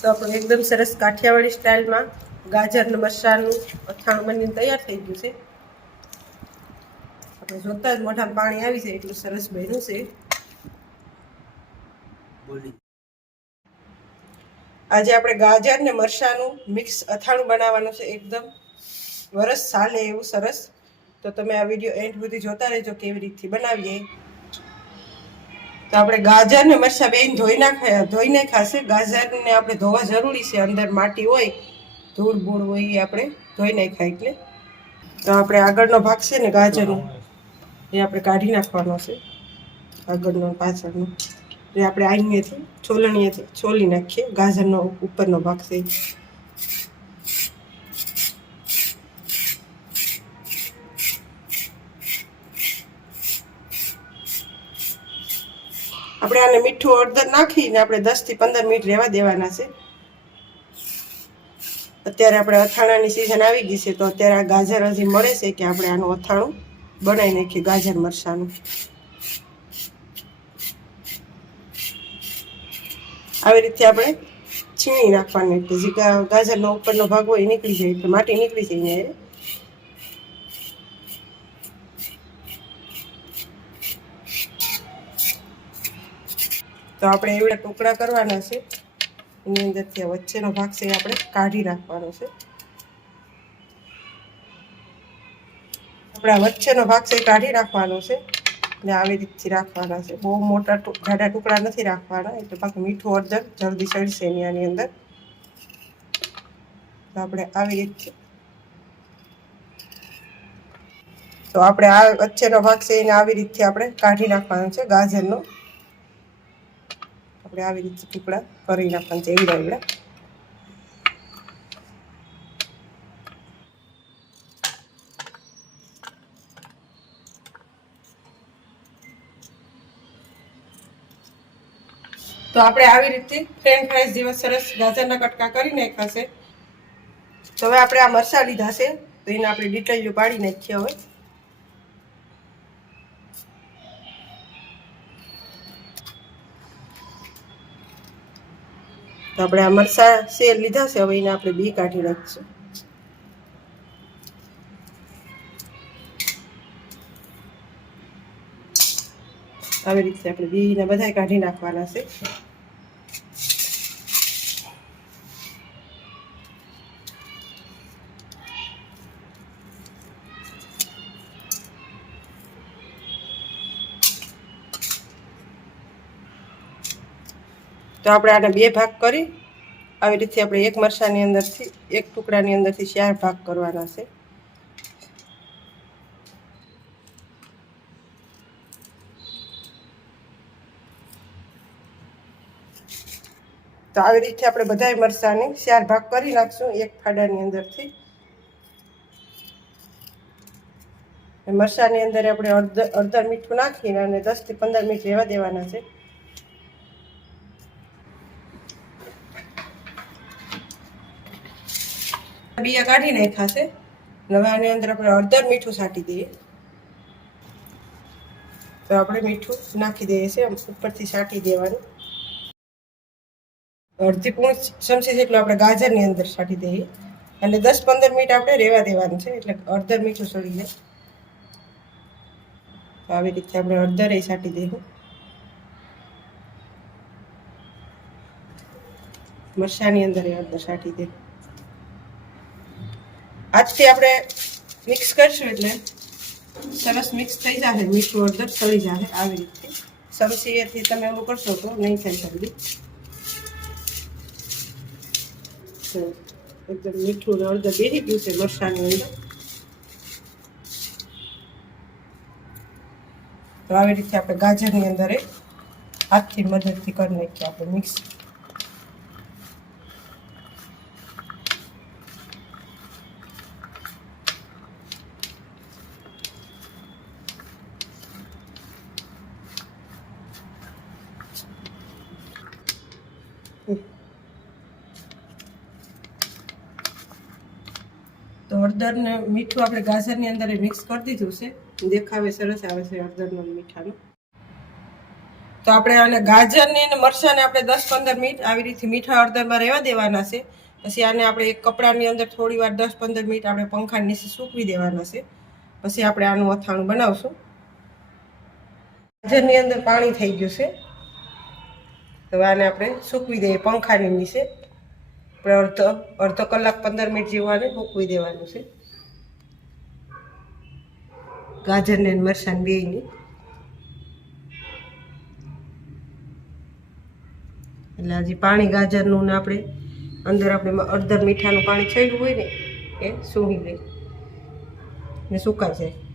તો આપણું એકદમ સરસ કાઠિયાવાડી સ્ટાઇલમાં ગાજર ને મરચાંનું અથાણું બનીને તૈયાર થઈ ગયું છે. આપણે જોતા જ મોઢામાં પાણી આવી જાય એટલું સરસ બન્યું છે. બોલી. આજે આપણે ગાજર ને મરચાંનું મિક્સ અથાણું બનાવવાનું છે એકદમ વરસ ચાલે એવું સરસ. તો તમે આ વીડિયો એન્ડ સુધી જોતા રહેજો કેવી રીતથી બનાવીએ. તો આપણે ગાજર ને મરચાં બેન ધોઈ નાખ્યા ધોઈ નાખ્યા ખાશે ગાજરને આપણે ધોવા જરૂરી છે. અંદર માટી હોય ધૂળ બૂળ હોય એ આપણે ધોઈ નાખ્યા એટલે. તો આપણે આગળનો ભાગ છે ને ગાજરનો, એ આપણે કાઢી નાખવાનો છે. આગળનો પાછળનો. એ આપણે અહીંયાથી છોલણીએથી છોલી નાખીએ. ગાજરનો ઉપરનો ભાગ છે આપણે આને મીઠું હળદર નાખીને આપણે દસથી પંદર મિનિટ રહેવા દેવાના છે. અત્યારે આપણે અથાણાની સિઝન આવી ગઈ છે, તો અત્યારે આ ગાજર હજી મળે છે કે આપણે આનું અથાણું બનાવી નાખીએ ગાજર મરચાંનું. આવી રીતે આપણે છીણી નાખવાની. એટલે જે ગાજરનો ઉપરનો ભાગ હોય એ નીકળી જાય એટલે માટી નીકળી જાય ને. તો આપણે એવડા ટુકડા કરવાના છે. એની અંદરથી વચ્ચેનો ભાગ છે એ આપણે કાઢી રાખવાનો છે. આપણે વચ્ચેનો ભાગ છે એ કાઢી રાખવાનો છે ને આવી રીતથી રાખવાના છે. બહુ મોટા ટુ- ટુકડા નથી રાખવાના. એટલે પાછું મીઠું હળદર જલ્દી ચડશે એની આની અંદર. તો આપણે આવી રીતથી તો આપણે આ વચ્ચેનો ભાગ છે એને આવી રીતથી આપણે કાઢી નાખવાનો છે ગાજરનો. આપણે આવી રીતે ટુકડા કરી નાખવાના છે એવડા એવડા તો આપણે આવી રીતે ફ્રેન્ચ ફ્રાઈસ જેવા સરસ ગાજરના કટકા કરી નાખ્યા છે. તો હવે આપણે આ મરસા લીધા છે, તો એને આપણે ડિટેલ પાડી નાખીએ હવે. તો આપણે આ મરસા શેર લીધા છે, હવે એને આપણે બી કાઢી નાખીશું. આવી રીતે આપણે બીને બધા કાઢી નાખવાના છે. તો આપણે આને બે ભાગ કરી આવી રીતે આપણે એક મરસાની અંદરથી, એક ટુકડાની અંદરથી ચાર ભાગ કરવાના છે. તો આવી રીતે આપણે બધાય મરસાને ચાર ભાગ કરી નાખશું એક ફાડાની અંદરથી. મરસાની અંદર આપણે અડધર અડધર મીઠું નાખીને અને દસથી પંદર મિનિટ રહેવા દેવાના છે. બિયા કાઢી નાખ્યા છે. હવે આની અંદર આપણે અડધર મીઠું છાંટી દઈએ. તો આપણે મીઠું નાખી દઈએ છીએ ઉપરથી છાંટી દેવાનું. અડધી પૂર્ણ ચમચી જેટલું આપણે ગાજરની અંદર છાંટી દઈએ. અને દસ પંદર મિનિટ આપણે રહેવા દેવાનું છે, એટલે અડધર મીઠું સળી જાય આવી રીતે આપણે અડધર એ છાંટી દઈશું મરસાની અંદર એ અડધર છાંટી દે આજથી આપણે મિક્સ કરશું એટલે સરસ મિક્સ થઈ જશે મીઠું અડધર સળી જશે આવી રીતે. સમસીએથી તમે એવું કરશો તો નહીં થઈ જલ્દી એકદમ મીઠું અડધર બેસી ગયું છે મરસાની અંદર. તો આવી રીતે આપણે ગાજરની અંદર હાથથી મદદથી કરી નાખીએ આપણે મિક્સ તો હળદર ને મીઠું આપણે ગાજરની અંદર મિક્સ કરી દીધું છે. દેખાવે સરસ આવે છે હળદરનો મીઠાનું. તો આપણે આને ગાજરની અને મરચાંને આપણે દસ પંદર મિનિટ આવી રીતે મીઠા હળદરમાં રહેવા દેવાના છે. પછી આને આપણે એક કપડાની અંદર થોડી વાર દસ પંદર મિનિટ આપણે પંખા નીચે સૂકવી દેવાના છે. પછી આપણે આનું અથાણું બનાવશું. ગાજરની અંદર પાણી થઈ ગયું છે. હવે આને આપણે સૂકવી દઈએ પંખાની નીચે. આપણે અડધો અડધો કલાક પંદર મિનિટ જેવું આને સૂકવી દેવાનું છે. ગાજરને મરસાન બેયની. એટલે હજી પાણી ગાજરનું ને આપણે અંદર આપણે અડધર મીઠાનું પાણી છેડ્યું હોય ને, એ સૂંઘી ગઈ ને સુકાઈ જાય.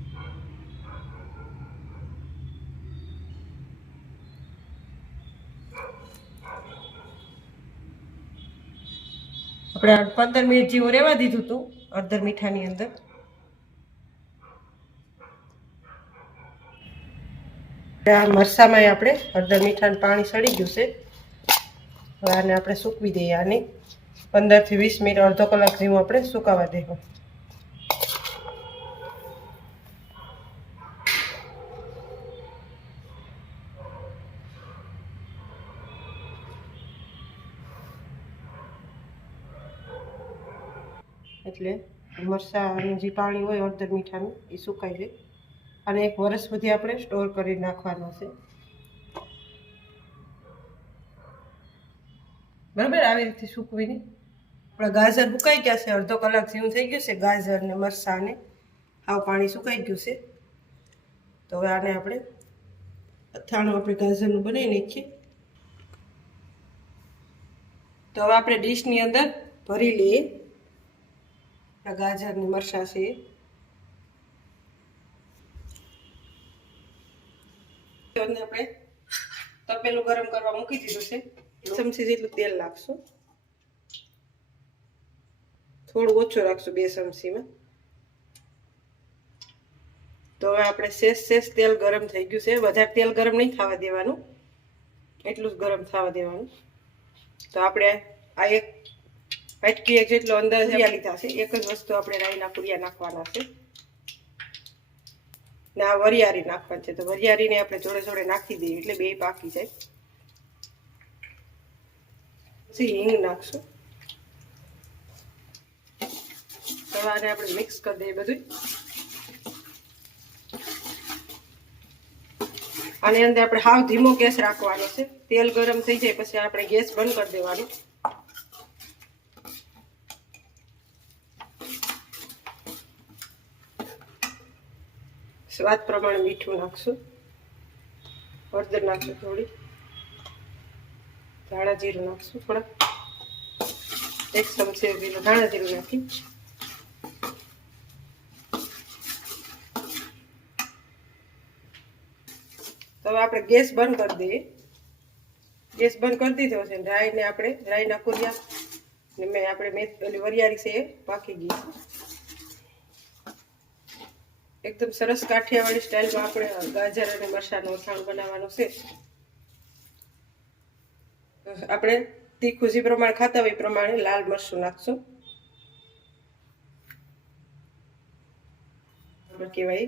આપણે પંદર મિનિટ જેવું રહેવા દીધું હતું અડધર મીઠાની અંદર. આ મરસામાં આપણે અડધર મીઠાનું પાણી સડી ગયું છે. આને આપણે સૂકવી દઈએ આની. પંદરથી વીસ મિનિટ, અડધો કલાક જેવું આપણે સુકાવા દેવું. એટલે મરચાંનું જે પાણી હોય અડધર મીઠાનું, એ સુકાઈ જાય. અને એક વર્ષ સુધી આપણે સ્ટોર કરી નાખવાનો છે. બરાબર? આવી રીતે સૂકવીને. આપણા ગાજર સુકાઈ ગયા છે, અડધો કલાક જેવું થઈ ગયું છે ગાજર ને મરચાં ને. આવું પાણી સુકાઈ ગયું છે. તો હવે આને આપણે અથાણું આપણે ગાજરનું બનાવી નાખીએ. તો હવે આપણે ડીશની અંદર ભરી લઈએ. ગાજર ને છે આપણે તપેલું ગરમ કરવા મૂકી દીધું છે ચમચી જેટલું તેલ નાખશું થોડું ઓછું રાખશું બે ચમચીમાં તો હવે આપણે શેષ શેષ તેલ ગરમ થઈ ગયું છે વધારે તેલ ગરમ નહીં થવા દેવાનું એટલું જ ગરમ થવા દેવાનું તો આપણે આ એક વાટકી એક જેટલો અંદર લીધા છે. એક જ વસ્તુ આપણે રાઈના પૂરિયા નાખવાના છે. ને આ વરિયારી નાખવાની છે. તો વરિયારીને આપણે જોડે જોડે નાખી દઈએ. એટલે બે પાકી જાય. પછી હિંગ નાખશું. તવાને આપણે મિક્સ કરી દઈએ બધું. આની અંદર આપણે હાવ ધીમો ગેસ રાખવાનો છે. તેલ ગરમ થઈ જાય પછી આપણે ગેસ બંધ કરી દેવાનું. સ્વાદ પ્રમાણે મીઠું નાખશું. હળદર નાખશું થોડી. ધાણા જીરું નાખશું થોડા. એક ચમચી પેલું ધાણા જીરું નાખી. હવે આપણે ગેસ બંધ કરી દઈએ. ગેસ બંધ કરી દીધો છે રાઈને આપણે રાઈના કુરિયા ને મેં આપણે મેં પેલી વરિયાળી છે એ પાકી ગઈ છે. એકદમ સરસ કાઠિયાવાડી સ્ટાઇલમાં આપણે ગાજર અને મરચાંનું અથાણું બનાવવાનું છે. આપણે તીખું જે પ્રમાણે ખાતા હોય એ પ્રમાણે લાલ મરચું નાખશું. કહેવાય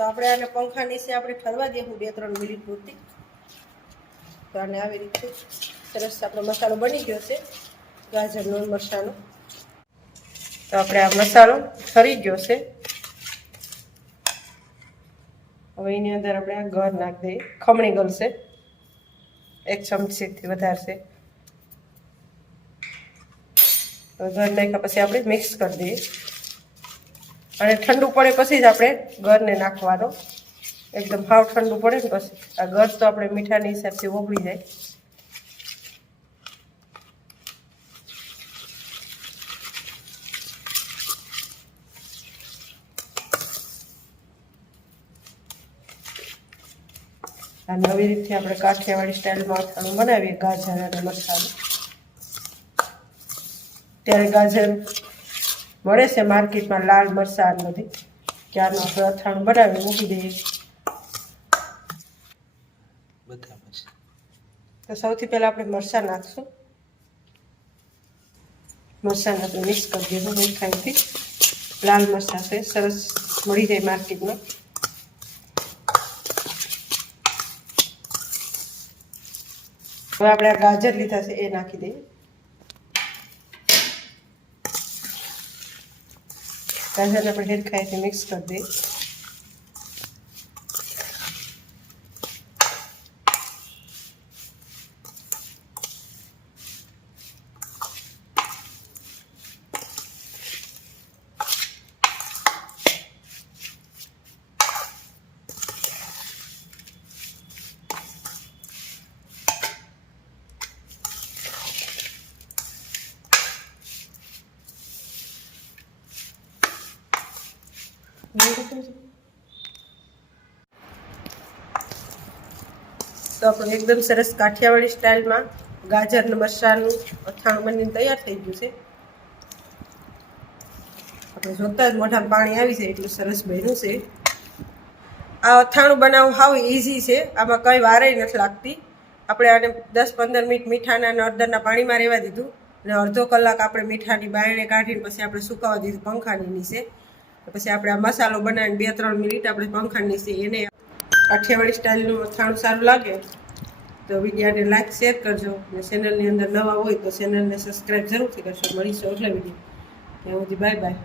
તો આપણે આને પંખા નીચે આપણે ઠરવા દેવું બે ત્રણ મિનિટ પૂરતી. તો આને આવી રીતે સરસ આપણો મસાલો બની ગયો છે. ગાજરનો મરચાંનો. તો આપણે આ મસાલો ઠરી ગયો છે. હવે એની અંદર આપણે આ ઘર નાખી દઈએ. ખમણી ગલશે. એક ચમચીથી વધારશે ઘર નાખ્યા પછી આપણે મિક્સ કરી દઈએ. અને ઠંડુ પડે પછી જ આપણે ગરને નાખવાનો. એકદમ હાવ ઠંડુ પડે ને પછી. આ ગર તો આપણે મીઠાની હિસાબથી ઓગળી જાય. આ નવી રીતથી આપણે કાઠિયાવાડી સ્ટાઇલમાં અથાણું બનાવીએ, ગાજર અને મસાલો ત્યારે ગાજર મળે છે માર્કેટમાં લાલ મરચાં નથી બધી. ત્યારનું આપણે અથાણું બનાવી મૂકી દઈએ. તો સૌથી પહેલાં આપણે મરચાં નાખશું. મરચાં આપણે મિક્સ કરી દઈશું મીઠાઈથી લાલ મરચાં છે સરસ મળી જાય માર્કેટમાં. હવે આપણે આ ગાજર લીધા છે એ નાખી દઈએ. ગાજરને આપણે હેરખાઈથી મિક્સ કરી દઈએ તો આપણું એકદમ સરસ કાઠિયાવાડી સ્ટાઇલમાં ગાજરનું ને અથાણું બનીને તૈયાર થઈ ગયું છે. આપણે જોતા જ મોઢામાં પાણી આવી છે એટલું સરસ બન્યું છે. આ અથાણું બનાવવું હાવ ઇઝી છે. આમાં કંઈ વારે નથી લાગતી. આપણે આને દસ પંદર મિનિટ મીઠાના અને અડદરના પાણીમાં રહેવા દીધું અને અડધો કલાક આપણે મીઠાની બાયણે કાઢીને પછી આપણે સુકાવા દીધું પંખાની નીચે પછી આપણે આ મસાલો બનાવીને બે ત્રણ મિનિટ આપણે પંખાની નીચે એને કાઠિયાવાડી સ્ટાઇલનું અથાણું સારું લાગે, તો વિડીયાને લાઈક શેર કરજો. અને ચેનલની અંદર નવા હોય તો ચેનલને સબસ્ક્રાઈબ જરૂરથી કરજો. મળીશું એટલે વીડિયો ત્યાં સુધી બાય બાય